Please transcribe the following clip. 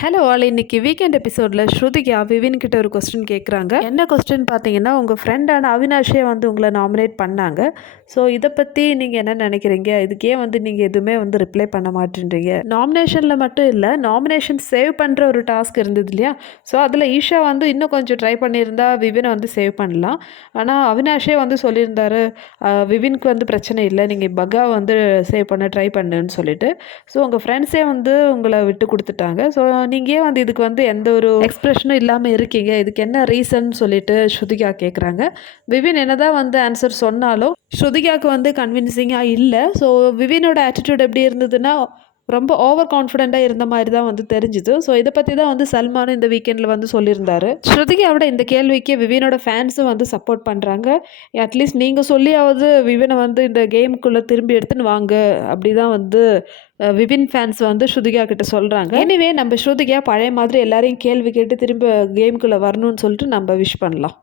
Hello all இன்னைக்கு weekend எபிசோடில் ஸ்ருதிகா விவின் கிட்ட ஒரு கொஸ்டின் கேட்குறாங்க என்ன கொஸ்டின் பார்த்தீங்கன்னா உங்கள் ஃப்ரெண்டான அவினாஷே வந்து உங்களை நாமினேட் பண்ணாங்க. ஸோ இதை பற்றி நீங்கள் என்ன நினைக்கிறீங்க? இதுக்கே வந்து நீங்கள் எதுவுமே வந்து ரிப்ளை பண்ண மாட்டேன்றீங்க. நாமினேஷனில் மட்டும் இல்லை நாமினேஷன் சேவ் பண்ணுற ஒரு டாஸ்க் இருந்தது இல்லையா? ஸோ அதில் ஈஷா வந்து இன்னும் கொஞ்சம் ட்ரை பண்ணியிருந்தா விவினை வந்து சேவ் பண்ணலாம். ஆனால் அவினாஷே வந்து சொல்லியிருந்தாரு விவினுக்கு வந்து பிரச்சனை இல்லை நீங்கள் பகா வந்து சேவ் பண்ண ட்ரை பண்ணுன்னு சொல்லிட்டு. ஸோ உங்கள் ஃப்ரெண்ட்ஸே வந்து உங்களை விட்டு கொடுத்துட்டாங்க. ஸோ நீங்கள் ஏன் வந்து இதுக்கு வந்து எந்த ஒரு எக்ஸ்ப்ரெஷனும் இல்லாமல் இருக்கீங்க. இதுக்கு என்ன ரீசன் சொல்லிட்டு ஸ்ருதிகா கேட்குறாங்க விவின் என்னதான் வந்து ஆன்சர் சொன்னாலும் ஸ்ருதிகாவுக்கு வந்து கன்வின்சிங்காக இல்லை. ஸோ விவினோட ஆட்டிடியூட் எப்படி இருந்ததுன்னா ரொம்ப ஓவர் கான்ஃபிடென்ட்டாக இருந்த மாதிரி தான் வந்து தெரிஞ்சுது. ஸோ இதை பற்றி தான் வந்து சல்மானும் இந்த வீக்கெண்டில் வந்து சொல்லியிருந்தாரு. ஸ்ருதிகாவோட இந்த கேள்விக்கு விவினோட ஃபேன்ஸும் வந்து சப்போர்ட் பண்ணுறாங்க அட்லீஸ்ட் நீங்கள் சொல்லியாவது விவினை வந்து இந்த கேமுக்குள்ளே திரும்பி எடுத்துன்னு வாங்க அப்படி தான் வந்து விபின் விவின் ஃபேன்ஸ் வந்து ஸ்ருதிகா கிட்ட சொல்கிறாங்க எனிவே நம்ம ஸ்ருதிகா பழைய மாதிரி எல்லாரையும் கேள்வி கேட்டு திரும்ப கேமுக்குள்ளே வரணும்னு சொல்லிட்டு நம்ம விஷ் பண்ணலாம்.